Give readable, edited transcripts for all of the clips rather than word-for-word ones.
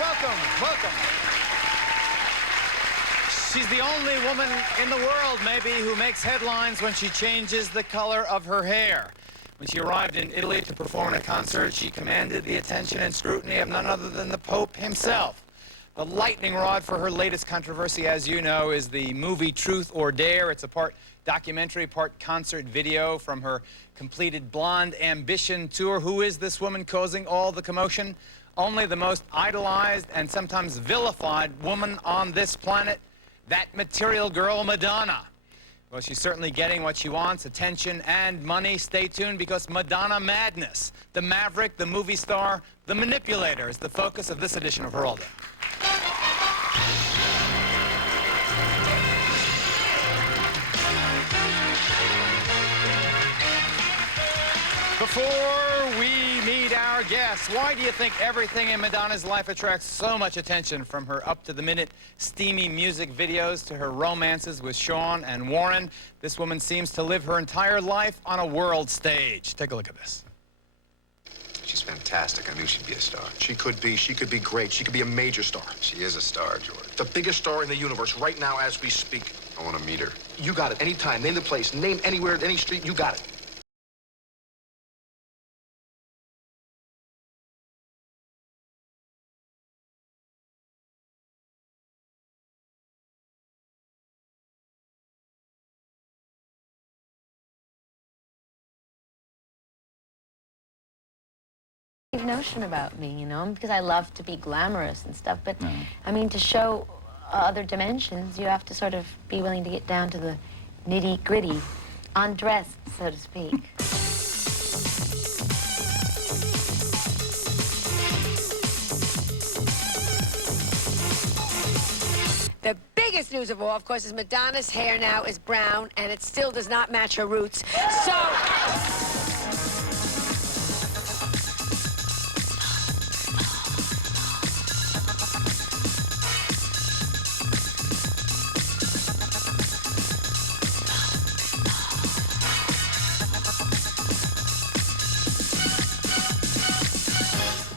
Welcome, welcome. She's the only woman in the world, maybe, who makes headlines when she changes the color of her hair. When she arrived in Italy to perform at a concert, she commanded the attention and scrutiny of none other than the Pope himself. The lightning rod for her latest controversy, as you know, is the movie Truth or Dare. It's a part documentary, part concert video from her completed Blond Ambition Tour. Who is this woman causing all the commotion? Only the most idolized and sometimes vilified woman on this planet, that material girl, Madonna. Well, she's certainly getting what she wants, attention and money. Stay tuned, because Madonna Madness, the maverick, the movie star, the manipulator, is the focus of this edition of Geraldo. Before we meet our guests, why do you think everything in Madonna's life attracts so much attention, from her up-to-the-minute steamy music videos to her romances with Sean and Warren? This woman seems to live her entire life on a world stage. Take a look at this. She's fantastic. I knew she'd be a star. She could be great. She could be a major star. She is a star, George. The biggest star in the universe right now as we speak. I want to meet her. You got it. Anytime. Name the place. Name anywhere, any street. You got it. Notion about me, you know, because I love to be glamorous and stuff, but I mean, to show other dimensions, you have to sort of be willing to get down to the nitty-gritty, undressed, so to speak. The biggest news of all, of course, is Madonna's hair now is brown, and it still does not match her roots. So...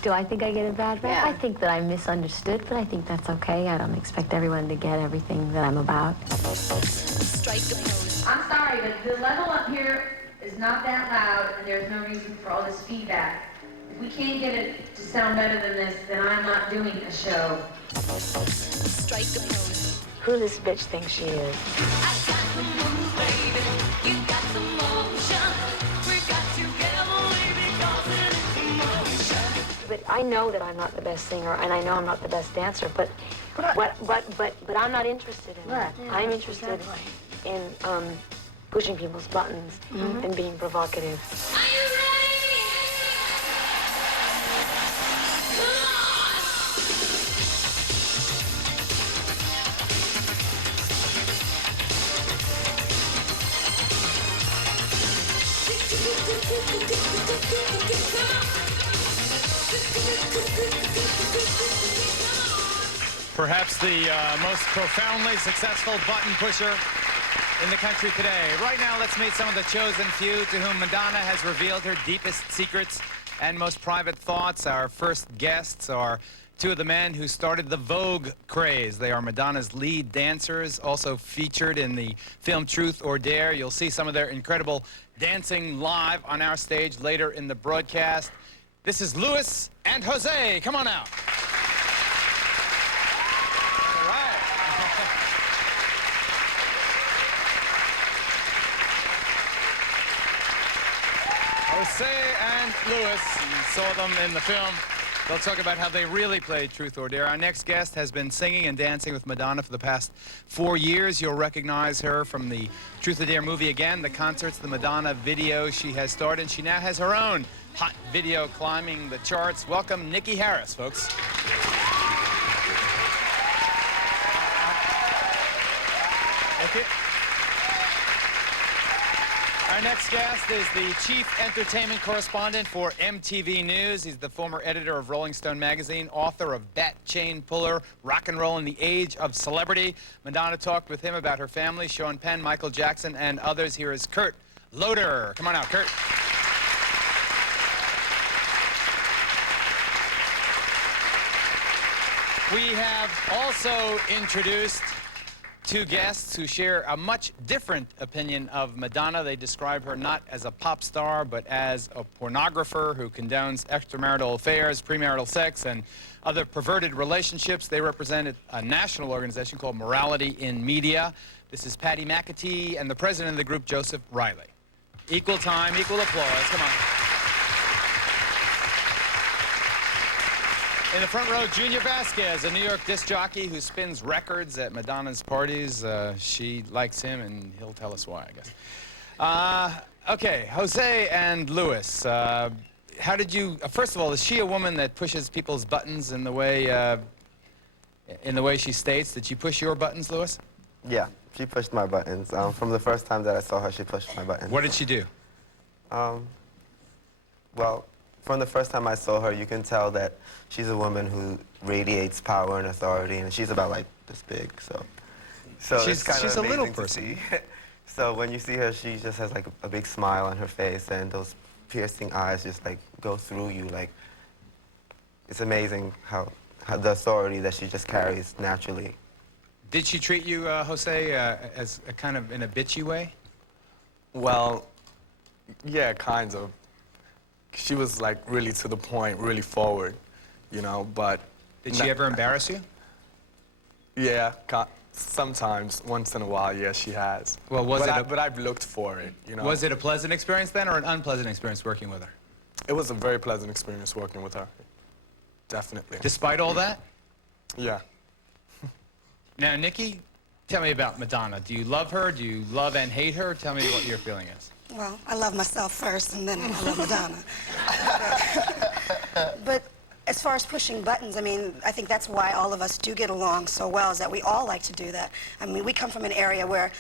Do I think I get a bad rap? Yeah. I think that I'm misunderstood, but I think that's okay. I don't expect everyone to get everything that I'm about. Strike a pose. I'm sorry, but the level up here is not that loud, and there's no reason for all this feedback. If we can't get it to sound better than this, then I'm not doing a show. Strike a pose. Who this bitch thinks she is? I got the move, baby. You got the motion. We got together, because it's emotion. But I know that I'm not the best singer, and I know I'm not the best dancer, but I'm not interested in that. Yeah, I'm interested in pushing people's buttons and being provocative. Are you ready? Come on! Perhaps the most profoundly successful button pusher in the country today. Right now, let's meet some of the chosen few to whom Madonna has revealed her deepest secrets and most private thoughts. Our first guests are two of the men who started the Vogue craze. They are Madonna's lead dancers, also featured in the film Truth or Dare. You'll see some of their incredible dancing live on our stage later in the broadcast. This is Louis and Jose. Come on out. All right. Jose and Louis, you saw them in the film. They'll talk about how they really played Truth or Dare. Our next guest has been singing and dancing with Madonna for the past 4 years. You'll recognize her from the Truth or Dare movie again, the concerts, the Madonna video she has starred in. She now has her own hot video climbing the charts. Welcome, Niki Harris, folks. Thank you. Our next guest is the chief entertainment correspondent for MTV News. He's the former editor of Rolling Stone magazine, author of Bat Chain Puller, Rock and Roll in the Age of Celebrity. Madonna talked with him about her family, Sean Penn, Michael Jackson, and others. Here is Kurt Loder. Come on out, Kurt. We have also introduced two guests who share a much different opinion of Madonna. They describe her not as a pop star, but as a pornographer who condones extramarital affairs, premarital sex, and other perverted relationships. They represent a national organization called Morality in Media. This is Patty McAtee and the president of the group, Joseph Riley. Equal time, equal applause. Come on. In the front row, Junior Vasquez, a New York disc jockey who spins records at Madonna's parties. She likes him, and he'll tell us why, I guess. Okay, Jose and Louis. How did you... first of all, is she a woman that pushes people's buttons in the way she states? Did she push your buttons, Louis? Yeah, she pushed my buttons. From the first time that I saw her, she pushed my buttons. What did she do? Well, from the first time I saw her, you can tell that she's a woman who radiates power and authority, and she's about like this big, so it's kind she's of a little amazing to person. see. So when you see her, she just has like a big smile on her face, and those piercing eyes just like go through you. Like, it's amazing how the authority that she just carries naturally. Did she treat you, Jose, as a kind of in a bitchy way? Well, yeah, kind of. She was like really to the point, really forward, you know, but... Did she ever embarrass you? Yeah, sometimes, once in a while, yeah, she has. Well, but I've looked for it, you know. Was it a pleasant experience then, or an unpleasant experience working with her? It was a very pleasant experience working with her, definitely. Despite all that? Yeah. Now, Niki, tell me about Madonna. Do you love her? Do you love and hate her? Tell me what your feeling is. Well, I love myself first, and then I love Madonna. But as far as pushing buttons, I mean, I think that's why all of us do get along so well, is that we all like to do that. I mean, we come from an area where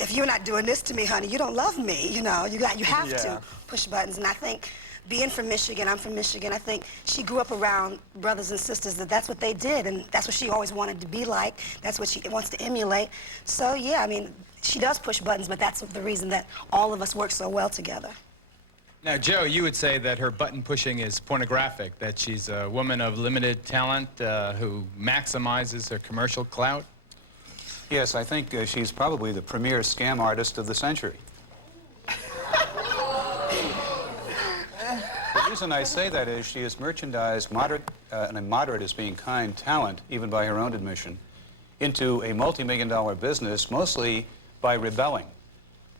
if you're not doing this to me, honey, you don't love me, you know. You have to push buttons, and I think being from Michigan, I'm from Michigan, I think she grew up around brothers and sisters that's what they did, and that's what she always wanted to be like. That's what she wants to emulate. So, yeah, I mean, she does push buttons, but that's the reason that all of us work so well together. Now, Joe, you would say that her button pushing is pornographic, that she's a woman of limited talent who maximizes her commercial clout? Yes, I think she's probably the premier scam artist of the century. The reason I say that is she has merchandised moderate as being kind talent, even by her own admission, into a multi-million-dollar business, mostly by rebelling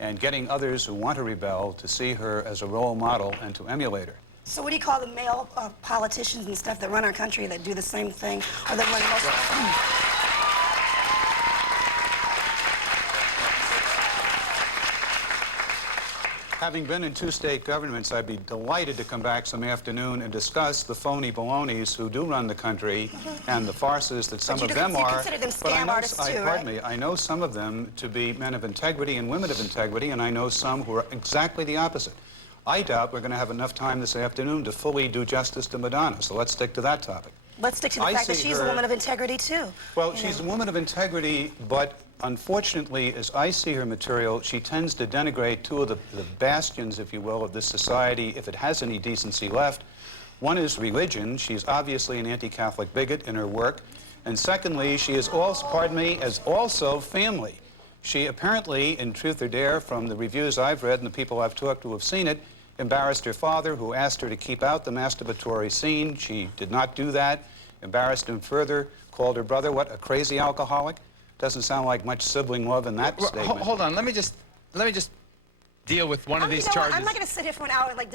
and getting others who want to rebel to see her as a role model and to emulate her. So what do you call the male politicians and stuff that run our country that do the same thing, or that run most of Having been in 2 state governments, I'd be delighted to come back some afternoon and discuss the phony balonies who do run the country and the farces that some of them are. You consider them scam artists too, pardon me, I know some of them to be men of integrity and women of integrity, and I know some who are exactly the opposite. I doubt we're going to have enough time this afternoon to fully do justice to Madonna, so let's stick to that topic. Let's stick to the fact that she's a woman of integrity, too. Well, she's a woman of integrity, but unfortunately, as I see her material, she tends to denigrate two of the bastions, if you will, of this society, if it has any decency left. One is religion. She's obviously an anti-Catholic bigot in her work. And secondly, she is also, pardon me, as also family. She apparently, in Truth or Dare, from the reviews I've read and the people I've talked to who have seen it, embarrassed her father, who asked her to keep out the masturbatory scene. She did not do that. Embarrassed him further, called her brother, what, a crazy alcoholic? Doesn't sound like much sibling love in that statement. Hold on, let me just deal with one of these charges. I'm not going to sit here for an hour and like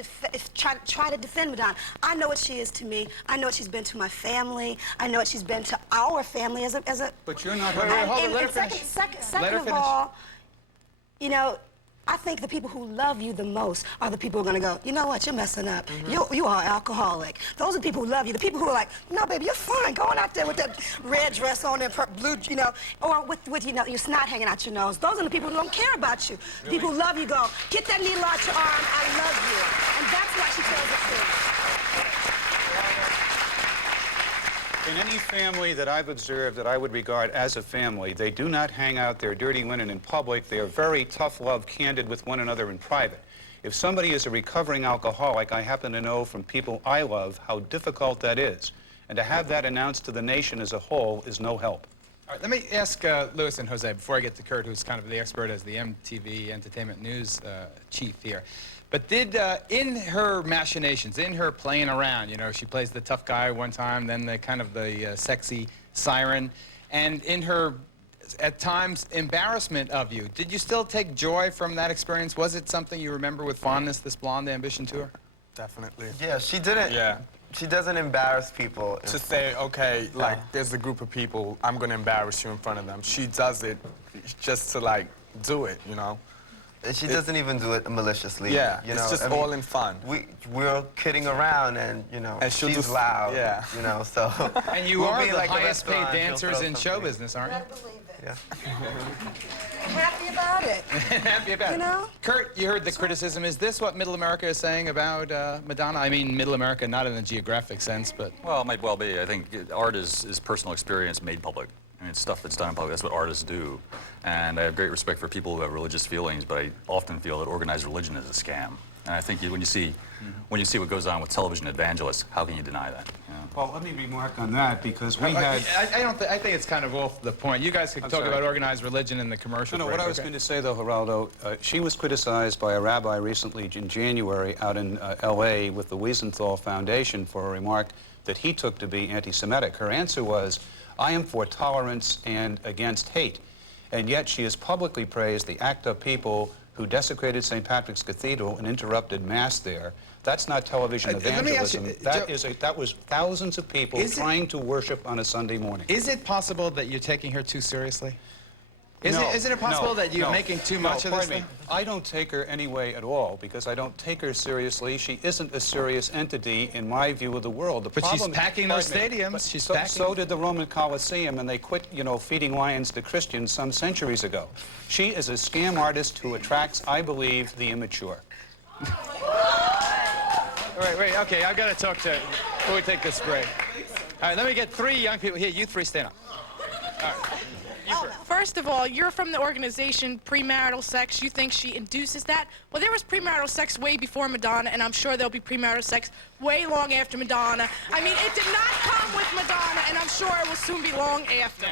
try to defend Madonna. I know what she is to me. I know what she's been to my family. I know what she's been to our family as a. But you're not. Wait, hold on. Let her finish. Second of all, you know, I think the people who love you the most are the people who are going to go, you know what, you're messing up. You are an alcoholic. Those are the people who love you. The people who are like, no, baby, you're fine. Going out there with that red dress on and blue, you know, or with you know, your snot hanging out your nose. Those are the people who don't care about you. The people who love you go, get that needle out your arm, I love you. And that's why she tells the truth. In any family that I've observed that I would regard as a family, they do not hang out their dirty linen in public. They are very tough love, candid with one another in private. If somebody is a recovering alcoholic, I happen to know from people I love how difficult that is. And to have that announced to the nation as a whole is no help. All right, let me ask Louis and Jose, before I get to Kurt, who's kind of the expert as the MTV Entertainment News chief here. But did, in her machinations, in her playing around, you know, she plays the tough guy one time, then the kind of the sexy siren, and in her, at times, embarrassment of you, did you still take joy from that experience? Was it something you remember with fondness, this Blonde Ambition tour? Definitely. Yeah, she didn't. Yeah. She doesn't embarrass people. To say, okay, like, there's a group of people, I'm going to embarrass you in front of them. She does it just to, like, do it, you know? She doesn't even do it maliciously. Yeah, you know? it's just all in fun. We're kidding around, and, you know, and she's loud, yeah. you know, so... And you are the highest paid dancers in show business, aren't you? I believe it. Yeah. I'm happy about it. Happy about You it. know? Kurt, you heard the criticism. Is this what Middle America is saying about Madonna? I mean, Middle America, not in the geographic sense, but... Well, it might well be. I think art is personal experience made public. I mean, it's stuff that's done in public. That's what artists do. And I have great respect for people who have religious feelings, but I often feel that organized religion is a scam. And I think when you see what goes on with television evangelists, how can you deny that? You know? Well, let me remark on that, because we had... I think it's kind of off the point. You guys could talk about organized religion in the commercial break. What I was going to say, though, Geraldo, she was criticized by a rabbi recently in January out in L.A. with the Wiesenthal Foundation for a remark that he took to be anti-Semitic. Her answer was, I am for tolerance and against hate. And yet she has publicly praised the act of people who desecrated St. Patrick's Cathedral and interrupted Mass there. That's not television evangelism. That was thousands of people trying to worship on a Sunday morning. Is it possible that you're taking her too seriously? Isn't it possible that you're making too much of this thing? I don't take her any way at all, because I don't take her seriously. She isn't a serious entity in my view of the world. But she's packing those stadiums. She's packing. So did the Roman Colosseum, and they quit, you know, feeding lions to Christians some centuries ago. She is a scam artist who attracts, I believe, the immature. Wait, okay, I've got to talk to, before we take this break. All right, let me get 3 young people here. You 3 stand up. All right. First of all, you're from the organization Premarital Sex. You think she induces that? Well, there was premarital sex way before Madonna, and I'm sure there'll be premarital sex way long after Madonna. I mean, it did not come with Madonna, and I'm sure it will soon be long after.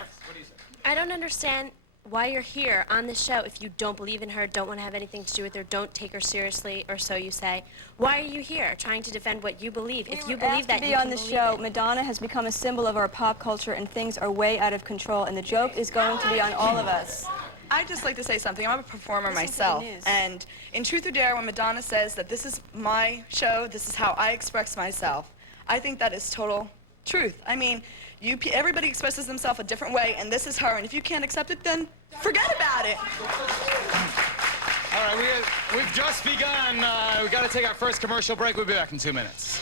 I don't understand why you're here on this show if you don't believe in her, don't want to have anything to do with her, don't take her seriously, or so you say. Why are you here, trying to defend what you believe? If you believe that, to be on the show, Madonna has become a symbol of our pop culture, and things are way out of control, and the joke is going to be on all of us. I'd just like to say something. I'm a performer myself, and in Truth or Dare, when Madonna says that this is my show, this is how I express myself, I think that is total truth. I mean, everybody expresses themselves a different way, and this is her, and if you can't accept it, then forget about it. All right, we've just begun. We've got to take our first commercial break. We'll be back in 2 minutes.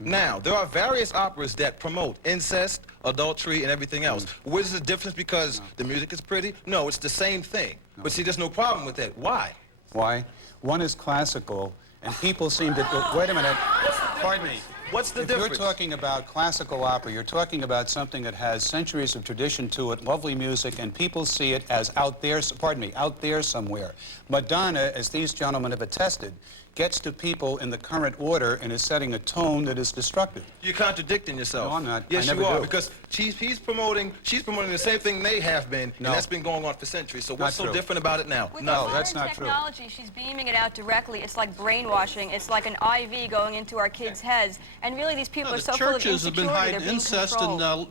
Now, there are various operas that promote incest, adultery, and everything else. What is the difference because the music is pretty? No, it's the same thing. But see, there's no problem with that. Why? Why? One is classical, and people seem to... Wait a minute. Pardon me. What's the difference? If you're talking about classical opera, you're talking about something that has centuries of tradition to it, lovely music, and people see it as out there, pardon me, out there somewhere. Madonna, as these gentlemen have attested, gets to people in the current order and is setting a tone that is destructive. You're contradicting yourself. No, I'm not. Yes, I never you are, do. because she's promoting the same thing they have been, and that's been going on for centuries. So what's so different about it now? No, that's not true. Technology, she's beaming it out directly. It's like brainwashing. It's like an IV going into our kids' heads. And really, these people are so full of churches have been hiding incest and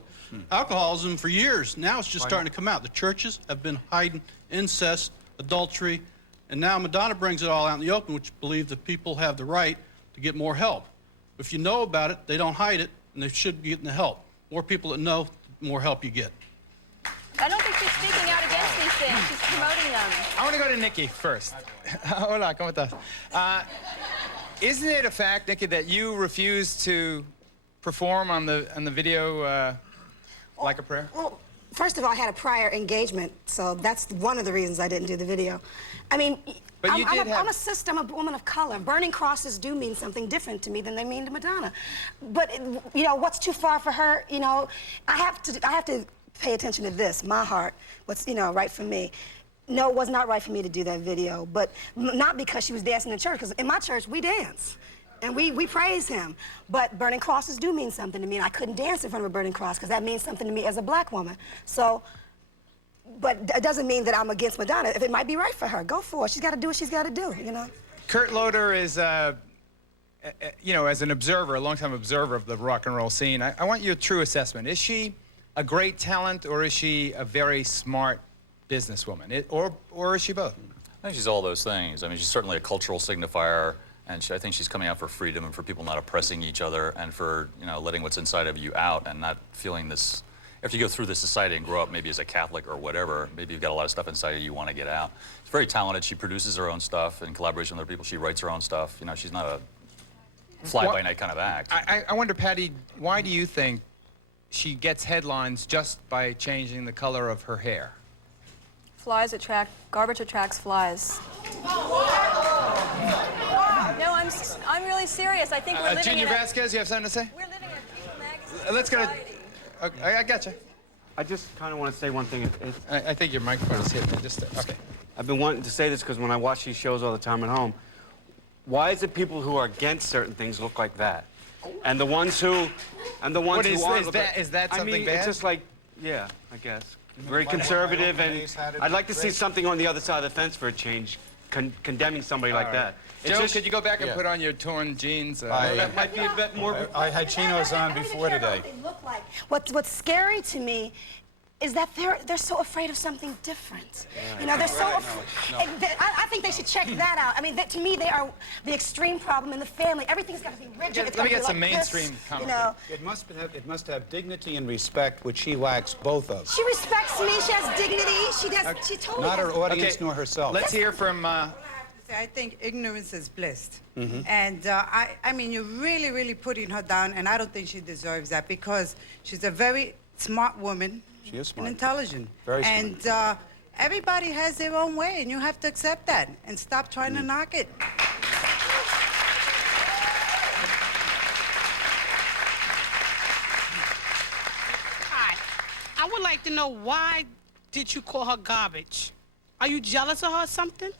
alcoholism for years. Now it's just starting to come out. The churches have been hiding incest, adultery, and now Madonna brings it all out in the open, which believe that people have the right to get more help. If you know about it, they don't hide it, and they should be getting the help. More people that know, the more help you get. I don't think she's speaking out against these things. She's promoting them. I want to go to Niki first. Hola, ¿cómo estás? Isn't it a fact, Niki, that you refuse to perform on the video Like a Prayer? Well, first of all, I had a prior engagement, so that's one of the reasons I didn't do the video. I mean, I'm a sister, I'm a woman of color. Burning crosses do mean something different to me than they mean to Madonna. But, you know, what's too far for her, you know, I have to pay attention to this, my heart, what's, you know, right for me. No, it was not right for me to do that video, but not because she was dancing in church, because in my church, we dance. And we praise him. But burning crosses do mean something to me, and I couldn't dance in front of a burning cross, because that means something to me as a black woman. So, but it doesn't mean that I'm against Madonna. If it might be right for her, go for it. She's got to do what she's got to do, you know? Kurt Loder is, you know, as an observer, a longtime observer of the rock and roll scene, I want your true assessment. Is she a great talent, or is she a very smart businesswoman? Or is she both? I think she's all those things. I mean, she's certainly a cultural signifier, and I think she's coming out for freedom and for people not oppressing each other, and for, you know, letting what's inside of you out and not feeling this. After you go through this society and grow up maybe as a Catholic or whatever, maybe you've got a lot of stuff inside you want to get out. She's very talented. She produces her own stuff in collaboration with other people. She writes her own stuff. You know, she's not a fly-by-night kind of act. I wonder, Patty, why do you think she gets headlines just by changing the color of her hair? Garbage attracts flies. No, I'm really serious. I think we're living Junior in a... Vasquez, you have something to say? We're living in a people magazine Let's go to... society. Okay, I gotcha. I just kind of want to say one thing. I think your microphone is hitting me. Just okay. I've been wanting to say this because when I watch these shows all the time at home, why is it people who are against certain things look like that? And the ones who aren't. Is that something I mean, bad? it's just like, yeah, I guess. Very conservative, and I'd like to see something on the other side of the fence for a change, condemning somebody like that. It's Joe, just, could you go back and put on your torn jeans? that might be a bit more... I had chinos on before today. They look like. What's scary to me is that they're so afraid of something different. You know, they're so I think they should check that out. I mean, to me, they are the extreme problem in the family. Everything's got to be rigid. Let me get some mainstream comment. You know, It must have dignity and respect, which she lacks both of. she respects me. She has dignity. She does. She totally Not has. her audience nor herself. Let's hear from... I think ignorance is bliss. Mhm. And I mean, you're really, really putting her down, and I don't think she deserves that, because she's a very smart woman. She is smart. And intelligent. Very smart. And everybody has their own way, and you have to accept that and stop trying to knock it. Hi. I would like to know, why did you call her garbage? Are you jealous of her or something?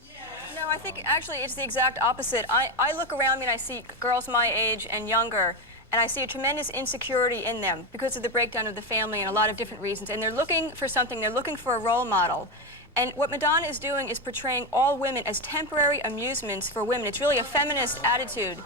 No, I think actually it's the exact opposite. I look around me and I see girls my age and younger, and I see a tremendous insecurity in them because of the breakdown of the family and a lot of different reasons. And they're looking for something, they're looking for a role model. And what Madonna is doing is portraying all women as temporary amusements for women. It's really a feminist attitude.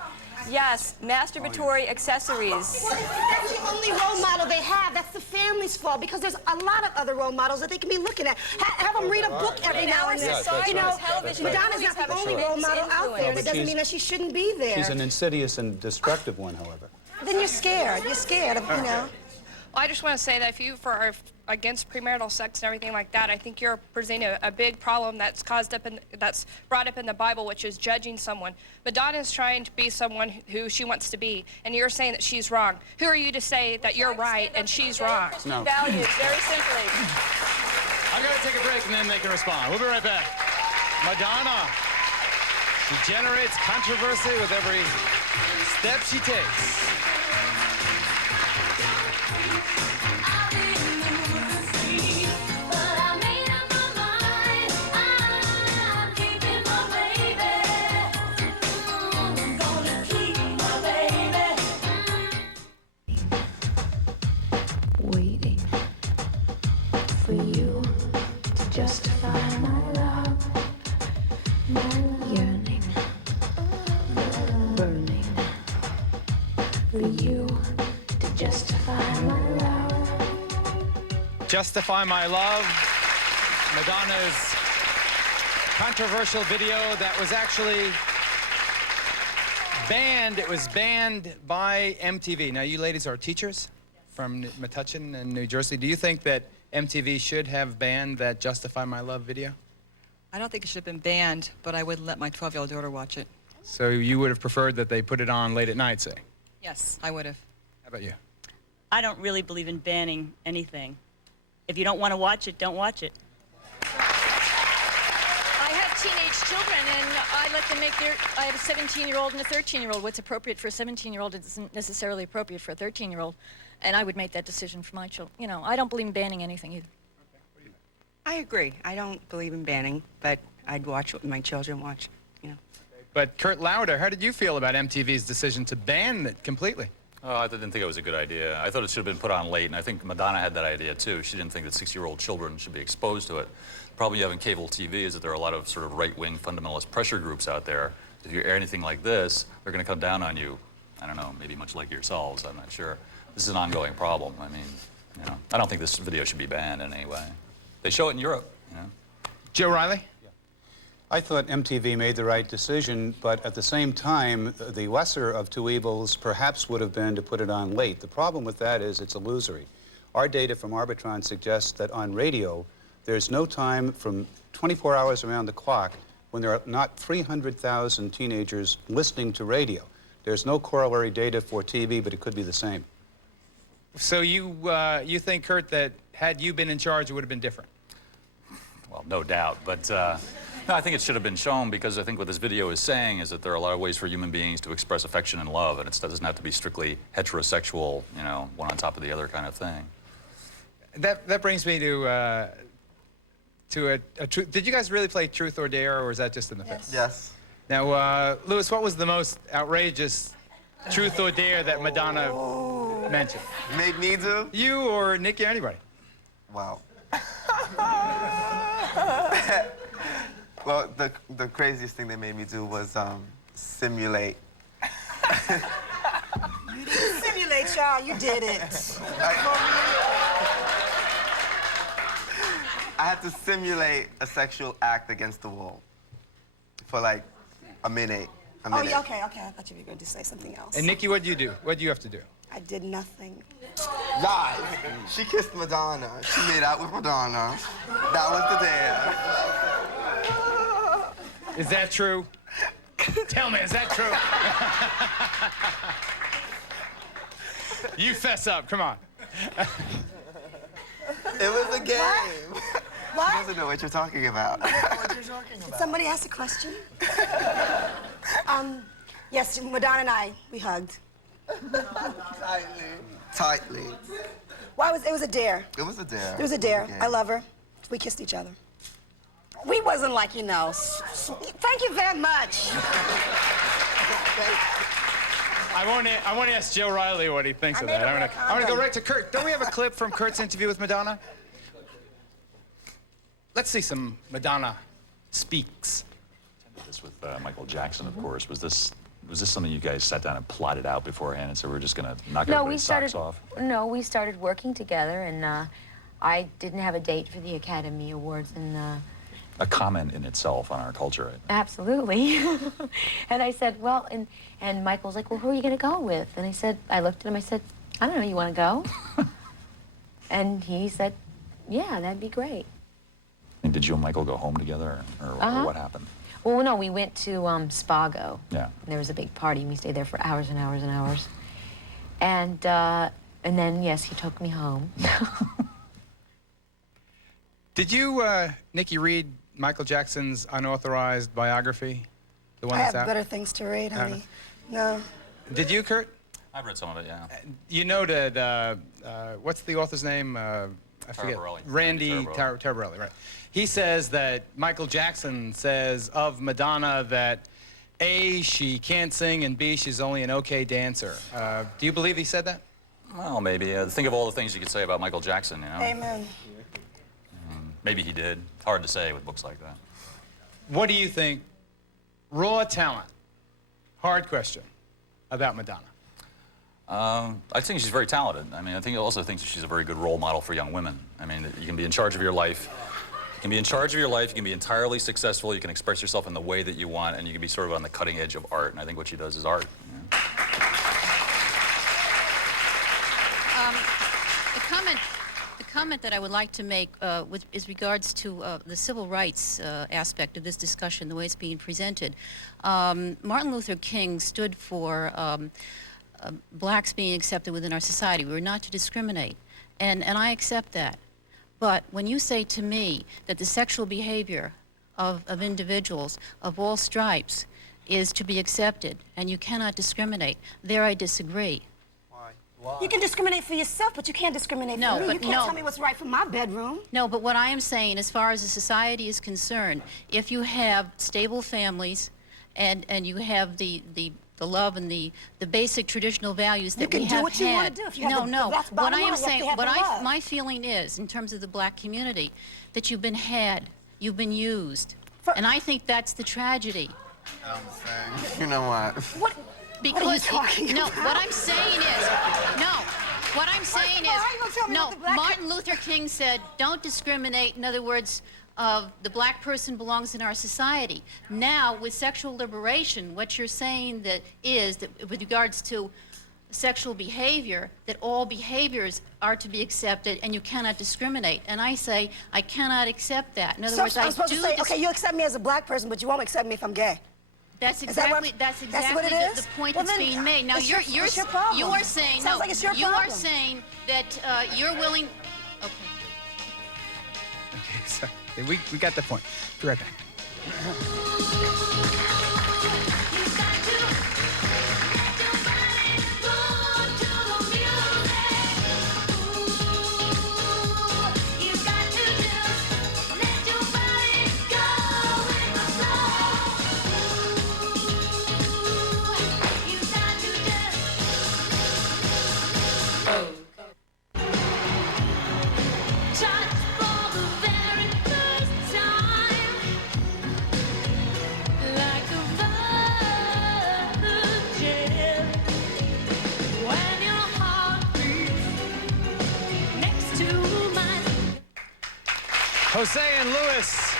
Yes, masturbatory accessories. Well, that's the only role model they have. That's the family's fault, because there's a lot of other role models that they can be looking at. Have them read a book every now and then. You know, Madonna's not the only role model out there, and it doesn't mean that she shouldn't be there. She's an insidious and destructive one, however. Then you're scared. You're scared, you know. I just want to say that if you are against premarital sex and everything like that, I think you're presenting a big problem that's that's brought up in the Bible, which is judging someone. Madonna is trying to be someone who she wants to be, and you're saying that she's wrong. Who are you to say that you're right and she's wrong? No. Values, very simply. I've got to take a break and then they can respond. We'll be right back. Madonna. She generates controversy with every step she takes. Waiting for you to justify my love, my yearning, burning for you to justify my love. Justify My Love, Madonna's controversial video that was actually banned. It was banned by MTV. Now, you ladies are teachers from Metuchen in New Jersey. Do you think that MTV should have banned that Justify My Love video? I don't think it should have been banned, but I wouldn't let my 12-year-old daughter watch it. So you would have preferred that they put it on late at night, say? Yes, I would have. How about you? I don't really believe in banning anything. If you don't want to watch it, don't watch it. I have teenage children, and I let them make their... I have a 17-year-old and a 13-year-old. What's appropriate for a 17-year-old isn't necessarily appropriate for a 13-year-old. And I would make that decision for my children. You know, I don't believe in banning anything either. I agree. I don't believe in banning, but I'd watch what my children watch, you know. But Kurt Loder, how did you feel about MTV's decision to ban it completely? Oh, I didn't think it was a good idea. I thought it should have been put on late, and I think Madonna had that idea too. She didn't think that 6-year-old children should be exposed to it. The problem you have in cable TV is that there are a lot of sort of right-wing fundamentalist pressure groups out there. If you air anything like this, they're going to come down on you. I don't know, maybe much like yourselves, I'm not sure. This is an ongoing problem. I mean, you know, I don't think this video should be banned in any way. They show it in Europe, you know. Joe Riley? I thought MTV made the right decision, but at the same time, the lesser of two evils perhaps would have been to put it on late. The problem with that is it's illusory. Our data from Arbitron suggests that on radio, there's no time from 24 hours around the clock when there are not 300,000 teenagers listening to radio. There's no corollary data for TV, but it could be the same. So you think, Kurt, that had you been in charge, it would have been different? Well, no doubt, but no, I think it should have been shown because I think what this video is saying is that there are a lot of ways for human beings to express affection and love, and it doesn't have to be strictly heterosexual, you know, one on top of the other kind of thing. That brings me to a truth. Did you guys really play Truth or Dare, or was that just in the film? Yes. Now, Louis, what was the most outrageous Truth or Dare that Madonna mentioned? Made me do? You or Niki or anybody? Wow. Well, the craziest thing they made me do was simulate. You didn't simulate, y'all. You did it. I had to simulate a sexual act against the wall for like a minute. Oh, yeah, okay. I thought you were going to say something else. And Niki, what did you do? What did you have to do? I did nothing. Lies. She kissed Madonna. She made out with Madonna. That was the dare. Is that true? Tell me, is that true? You fess up, come on. It was a game. What? She doesn't know what you're talking about. Did somebody ask a question? Yes, Madonna and I, we hugged. Tightly. Well, it was a dare. It was a dare. It was a dare. Okay. I love her. We kissed each other. We wasn't like, you know, thank you very much. I want to ask Joe Riley what he thinks of that. I want to go right to Kurt. Don't we have a clip from Kurt's interview with Madonna? Let's see some Madonna speaks. This with Michael Jackson, of course. Was this something you guys sat down and plotted out beforehand and said we're just going to knock everybody's socks off? No, we started working together, and I didn't have a date for the Academy Awards, and A comment in itself on our culture. absolutely. And I said, well, and Michael's like, well, who are you going to go with? And I looked at him, I said, I don't know, you want to go? And he said, yeah, that'd be great. And did you and Michael go home together, or what happened? Well, no, we went to Spago. Yeah. There was a big party, and we stayed there for hours and hours and hours. And then, yes, he took me home. Did you, Niki, read Michael Jackson's unauthorized biography? The one I that's have out? better things to read, honey. No. Did you, Kurt? I've read some of it, yeah. You know that, what's the author's name? I forget. Taraborelli. Randy Taraborelli, right. He says that Michael Jackson says of Madonna that A, she can't sing, and B, she's only an okay dancer. Do you believe he said that? Well, maybe. Think of all the things you could say about Michael Jackson, you know? Amen. Maybe he did. Hard to say with books like that. What do you think, raw talent, hard question, about Madonna? I think she's very talented. I mean, I think I also think she's a very good role model for young women. I mean, you can be in charge of your life. You can be in charge of your life. You can be entirely successful. You can express yourself in the way that you want, and you can be sort of on the cutting edge of art. And I think what she does is art. Yeah. The comment that I would like to make is regards to the civil rights aspect of this discussion, the way it's being presented. Martin Luther King stood for blacks being accepted within our society. We were not to discriminate, and I accept that. But when you say to me that the sexual behavior of individuals of all stripes is to be accepted and you cannot discriminate, there I disagree. You can discriminate for yourself, but you can't discriminate No, for me. but You can't no. tell me what's right for my bedroom. No, but what I am saying, as far as the society is concerned, if you have stable families and you have the love and the basic traditional values that we have had. You can do what you want to do. If you have no. that's What bottom I am line. You have saying, to have the love. my feeling is, in terms of the black community, that you've been had, you've been used, and I think that's the tragedy. I'm saying, you know what? Because What are you talking no, about? what I'm saying is, no. What I'm saying First of all, how you gonna tell is, me no. what the black- Martin Luther King said, "Don't discriminate." In other words, the black person belongs in our society. Now, with sexual liberation, what you're saying that is that with regards to sexual behavior, that all behaviors are to be accepted and you cannot discriminate. And I say, I cannot accept that. In other So words, I'm I supposed do to say, dis- okay, you accept me as a black person, but you won't accept me if I'm gay. That's Is that exactly what- that's that's exactly what it is? the point Well, that's then, being made. Now it's you're your problem. you are saying Sounds no. like it's your you are problem. saying that you're willing. Okay. Okay, sorry. We got the point. Be right back. Jose and Luis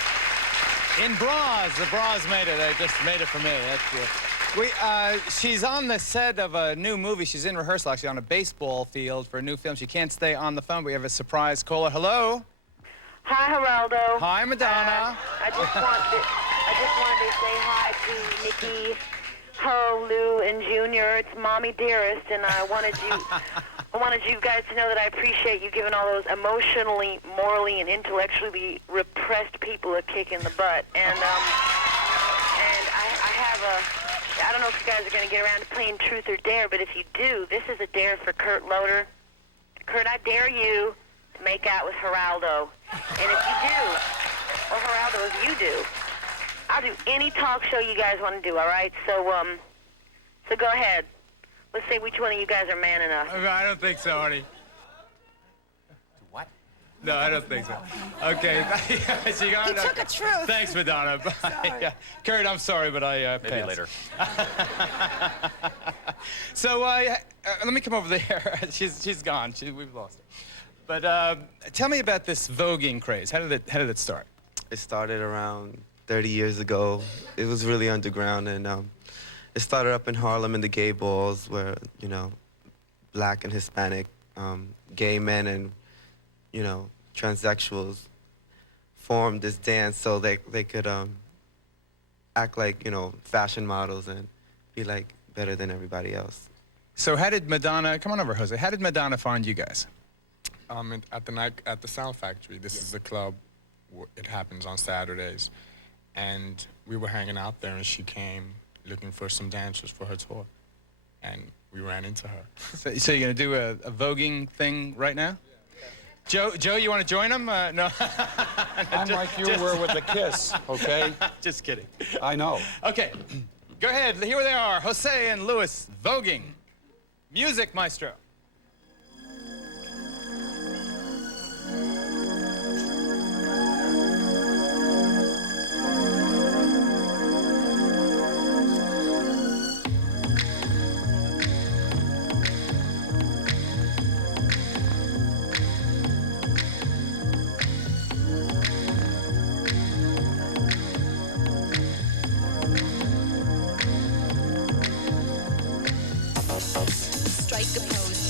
in bras. The bras made it. They just made it for me. That's good. She's on the set of a new movie. She's in rehearsal, actually, on a baseball field for a new film. She can't stay on the phone. We have a surprise caller. Hello. Hi, Geraldo. Hi, Madonna. I just wanted to say hi to Niki, Ho, Lou, and Junior. It's Mommy Dearest, and I wanted you guys to know that I appreciate you giving all those emotionally, morally, and intellectually repressed people a kick in the butt. And I don't know if you guys are going to get around to playing Truth or Dare, but if you do, this is a dare for Kurt Loder. Kurt, I dare you to make out with Geraldo. And if you do, or Geraldo, if you do, I'll do any talk show you guys want to do, all right? So go ahead. Let's see which one of you guys are man enough. I don't think so, honey. What? No, I don't think so. Okay. She got He took a truth. Thanks, Madonna. Yeah. Kurt, I'm sorry, but I Maybe passed. later. So let me come over there. She's gone. We've lost her. But tell me about this voguing craze. How did it start? It started around 30 years ago. It was really underground, and it started up in Harlem in the gay balls where, you know, black and Hispanic gay men and, you know, transsexuals formed this dance so they could act like, you know, fashion models and be like better than everybody else. So how did Madonna, come on over, Jose, how did Madonna find you guys? At the Sound Factory. This is a club. It happens on Saturdays. And we were hanging out there, and she came looking for some dancers for her tour. And we ran into her. So you're going to do a voguing thing right now? Yeah. Joe, you want to join him? No. I'm like you were with the Kiss, okay? Just kidding. I know. Okay, go ahead. Here they are, Jose and Luis, voguing. Music, maestro. Strike a pose.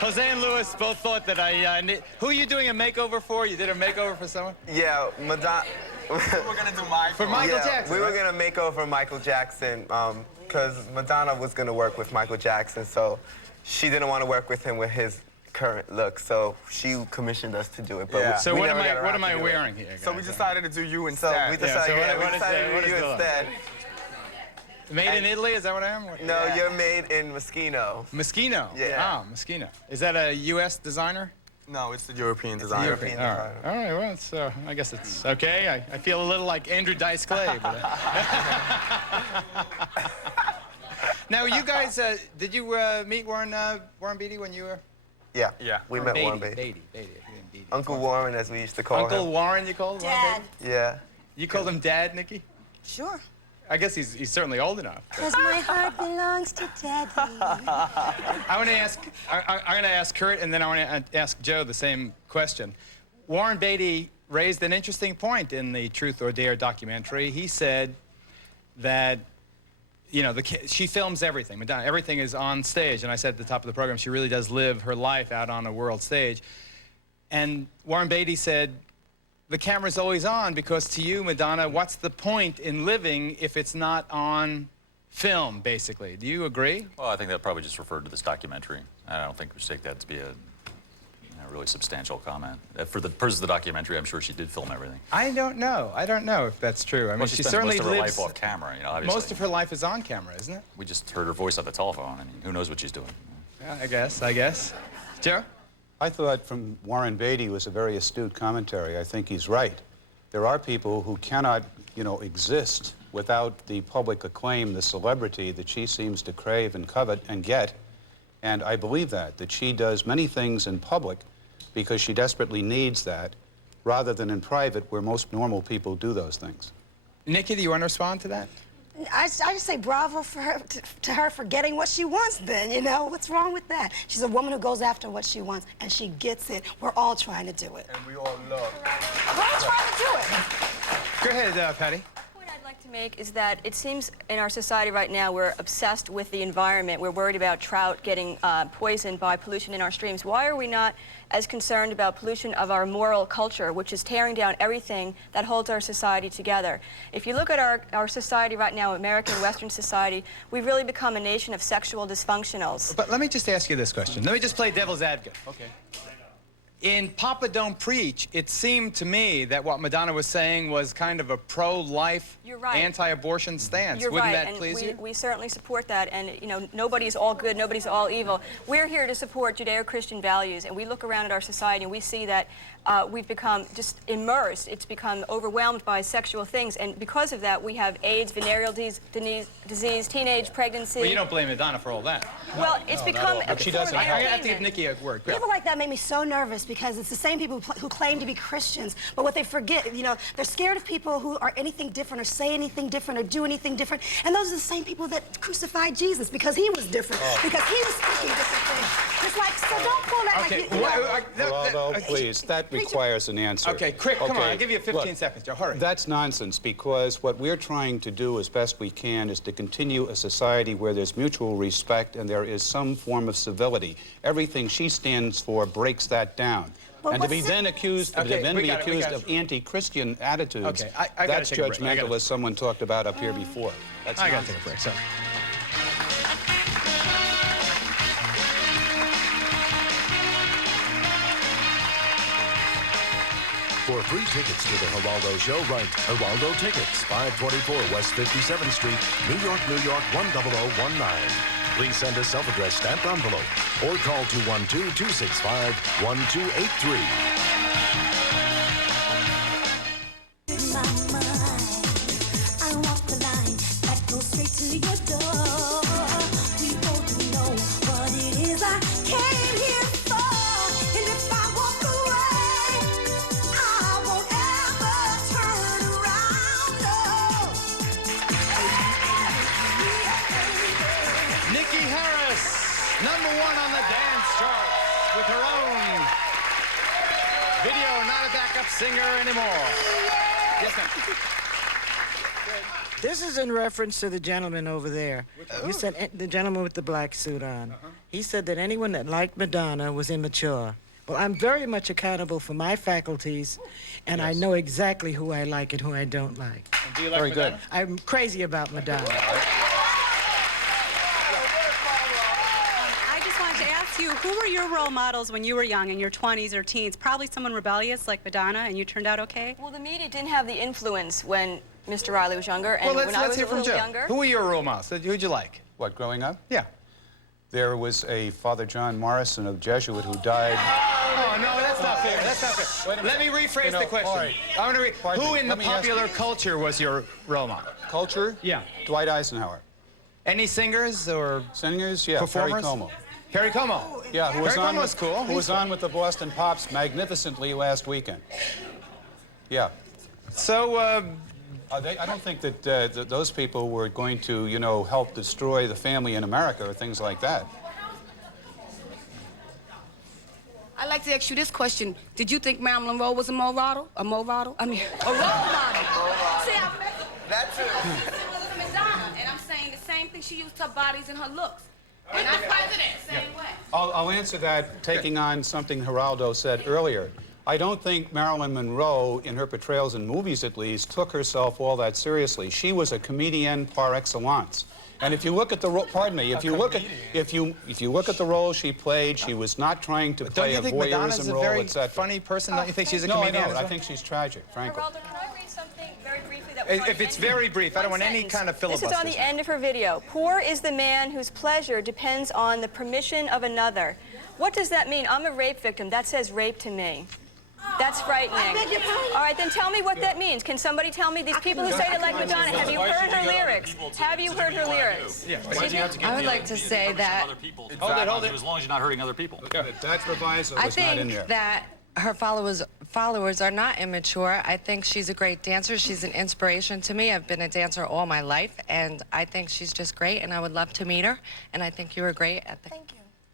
Jose and Louis both thought that who are you doing a makeover for? You did a makeover for someone? Yeah, Madonna. We were gonna do Michael. For Michael Jackson. We were gonna make over Michael Jackson because Madonna was gonna work with Michael Jackson, so she didn't want to work with him with his current look, so she commissioned us to do it. But So we what never am got around am to I do it. wearing here? Guys? So we decided to do you So instead. we decided, what is to do you the look? instead. Made in Italy? Is that what I am? No, you're made in Moschino. Moschino. Yeah. Ah, Moschino. Is that a U.S. designer? No, it's the European designer. European designer. All right, well, it's, I guess it's okay. I feel a little like Andrew Dice Clay. But, now, you guys, did you meet Warren Beatty when you were? Yeah. Yeah. We met Warren Beatty. Uncle Warren, as we used to call him. Uncle Warren, you called him? Dad. Yeah. You called him Dad, Nikki? Sure. I guess he's certainly old enough. Because my heart belongs to Daddy. I want to ask, I'm going to ask Kurt, and then I want to ask Joe the same question. Warren Beatty raised an interesting point in the Truth or Dare documentary. He said that, you know, she films everything. Madonna, everything is on stage. And I said at the top of the program, she really does live her life out on a world stage. And Warren Beatty said, the camera's always on because to you, Madonna, what's the point in living if it's not on film, basically? Do you agree? Well, I think that probably just referred to this documentary. I don't think we should take that to be a really substantial comment. For the purpose of the documentary, I'm sure she did film everything. I don't know. I don't know if that's true. I mean, Well, she spends certainly most of her lives life off camera, you know, obviously. Most of her life is on camera, isn't it? We just heard her voice on the telephone. I mean, who knows what she's doing? Yeah, I guess. Joe? I thought from Warren Beatty was a very astute commentary. I think he's right. There are people who cannot, you know, exist without the public acclaim, the celebrity that she seems to crave and covet and get. And I believe that she does many things in public because she desperately needs that, rather than in private where most normal people do those things. Nikki, do you want to respond to that? I just say bravo for her, to her for getting what she wants then, you know? What's wrong with that? She's a woman who goes after what she wants, and she gets it. We're all trying to do it. And we all love. We're all trying to do it. Go ahead, Patty. The point I'd like to make is that it seems in our society right now we're obsessed with the environment. We're worried about trout getting poisoned by pollution in our streams. Why are we not as concerned about pollution of our moral culture, which is tearing down everything that holds our society together? If you look at our society right now, American Western society, we've really become a nation of sexual dysfunctionals. But let me just ask you this question. Let me just play devil's advocate. Okay. In Papa Don't Preach, it seemed to me that what Madonna was saying was kind of a pro-life, anti-abortion stance. You're Wouldn't right, that please and you? we certainly support that. And you know, nobody's all good, nobody's all evil. We're here to support Judeo-Christian values, and we look around at our society and we see that we've become just immersed. It's become overwhelmed by sexual things, and because of that, we have AIDS, venereal disease, teenage pregnancy. Well, you don't blame Madonna for all that. Well, it's become a She form doesn't. of I have to entertainment. give Nikki a word. People like that make me so nervous because it's the same people who claim to be Christians, but what they forget, you know, they're scared of people who are anything different or say anything different or do anything different, and those are the same people that crucified Jesus because he was different, because he was speaking different things. It's like, so don't pull that Okay, like you know. Geraldo, please, that requires an answer. Okay, quick, come on, I'll give you 15 seconds, Joe, hurry. That's nonsense, because what we're trying to do as best we can is to continue a society where there's mutual respect and there is some form of civility. Everything she stands for breaks that down. But And to be what's then accused, of anti-Christian attitudes, Okay, I gotta that's take a break. judgmental, as someone talked about up here before. That's I gotta nonsense. take a break, sorry. For free tickets to the Geraldo Show, write Geraldo Tickets, 524 West 57th Street, New York, New York, 10019. Please send a self-addressed stamped envelope or call 212-265-1283. Niki Harris, #1 on the dance chart with her own video, not a backup singer anymore. Yes, ma'am. This is in reference to the gentleman over there. You said the gentleman with the black suit on. He said that anyone that liked Madonna was immature. Well, I'm very much accountable for my faculties, and I know exactly who I like and who I don't like. And do you like Madonna? Good. I'm crazy about Madonna. I just wanted to ask you, who were your role models when you were young, in your 20s or teens? Probably someone rebellious like Madonna, and you turned out okay? Well, the media didn't have the influence when Mr. Riley was younger, and Well, when I let's was hear a from little Joe. younger. Who were your role models? Who'd you like? What, growing up? Yeah. There was a Father John Morrison, a Jesuit, who died. Oh, no, that's not fair. That's not fair. Let me rephrase the question. all right. I want to who in the Let me ask popular you. culture was your role model? Culture? Yeah. Dwight Eisenhower. Any singers or singers? Yeah. performers? Perry Como. Perry Como. Yeah, who was Perry on Como's with, cool. Who was on with the Boston Pops magnificently last weekend. Yeah. So, I don't think that, that those people were going to, you know, help destroy the family in America or things like that. I'd like to ask you this question. Did you think Marilyn Monroe was a role model? I mean, a role model. See, I met That's it. Madonna, and I'm saying the same thing. She used her bodies and her looks. And I'm president, same way. I'll answer that taking on something Geraldo said earlier. I don't think Marilyn Monroe, in her portrayals in movies at least, took herself all that seriously. She was a comedienne par excellence. And if you look at the role, pardon me, if you look at the role she played, she was not trying to play a voyeurism role, etc. Funny person? Don't you think she's a no, comedian? No, as well? I think she's tragic, frankly. Geraldo, can I read something very briefly that was on If the it's end of- very brief, I don't want any sentence. kind of filibuster. This is on the end of her video. Poor is the man whose pleasure depends on the permission of another. What does that mean? I'm a rape victim. That says rape to me. That's frightening. I beg your pardon? All right, then tell me what that means. Can somebody tell me, these people who say they like Madonna, have you heard her lyrics? Have you heard her lyrics? Yeah. Why do you have to give I would the like to say that hold it. As long as you're not hurting other people. That proviso I was not in think there. that her followers are not immature. I think she's a great dancer. She's an inspiration to me. I've been a dancer all my life, and I think she's just great, and I would love to meet her. And I think you were great at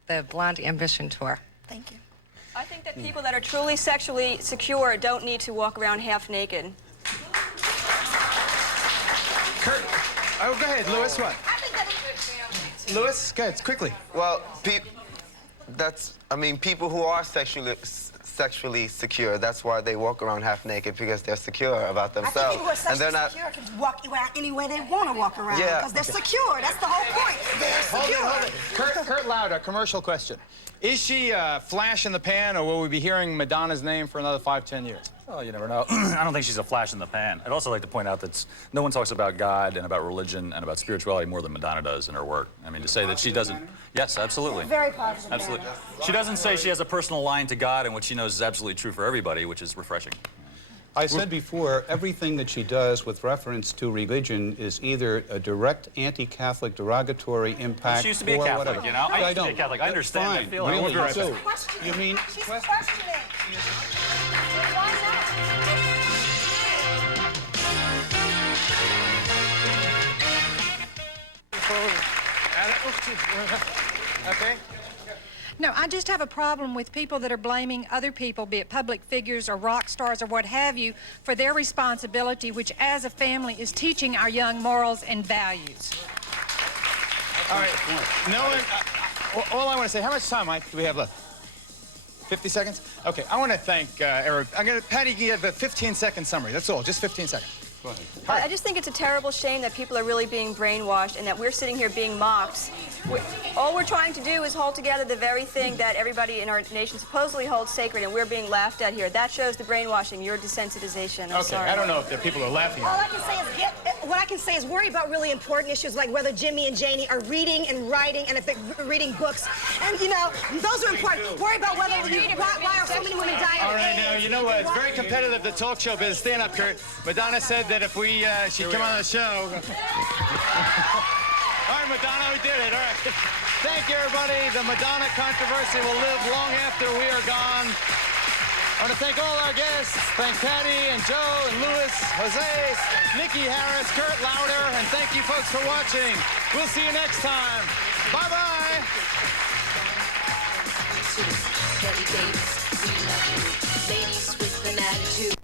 the Blond Ambition Tour. Thank you. I think that people that are truly sexually secure don't need to walk around half naked. Kurt, oh, go ahead, Louis. What? Louis, go ahead, quickly. Well, people who are sexually secure, that's why they walk around half naked, because they're secure about I think themselves. people who are sexually secure can walk around any way they want to walk around. Yeah. Because they're secure. That's the whole point. They're secure. Hold it. Kurt Loder, commercial question. Is she a flash in the pan, or will we be hearing Madonna's name for another 5-10 years? Oh, you never know. I don't think she's a flash in the pan. I'd also like to point out that no one talks about God and about religion and about spirituality more than Madonna does in her work. I mean, to say that she doesn't... Yes, absolutely. Very positive. Absolutely. She doesn't say she has a personal line to God, and what she knows is absolutely true for everybody, which is refreshing. I said before, everything that she does with reference to religion is either a direct anti-Catholic derogatory impact She used to be a or Catholic, whatever. you know? I used to be a don't. Catholic. I understand that Fine, feeling. really, We'll be right you do. back. You mean... She's questioning. Okay. No, I just have a problem with people that are blaming other people, be it public figures or rock stars or what have you, for their responsibility, which as a family is teaching our young morals and values. All right. No one, all I want to say, how much time, Mike, do we have left? 50 seconds? Okay, I want to thank Eric. Patty, you give a 15-second summary. That's all, just 15 seconds. Go ahead. I just think it's a terrible shame that people are really being brainwashed and that we're sitting here being mocked. All we're trying to do is hold together the very thing that everybody in our nation supposedly holds sacred, and we're being laughed at here. That shows the brainwashing, your desensitization. I'm sorry. I don't know if the people are laughing All at I can say is what I can say is worry about really important issues like whether Jimmy and Janie are reading and writing and if they're reading books. And, you know, those are important. Worry about why are so many women dying All of right, AIDS. now, you know what? It's very competitive, the talk show business. Stand up, Kurt. Madonna said that if she'd come on the show. All right, Madonna, we did it. All right. Thank you, everybody. The Madonna controversy will live long after we are gone. I want to thank all our guests. Thank Patty and Joe and Louis, Jose, Niki Harris, Kurt Loder, and thank you folks for watching. We'll see you next time. Bye-bye. Ladies with an attitude.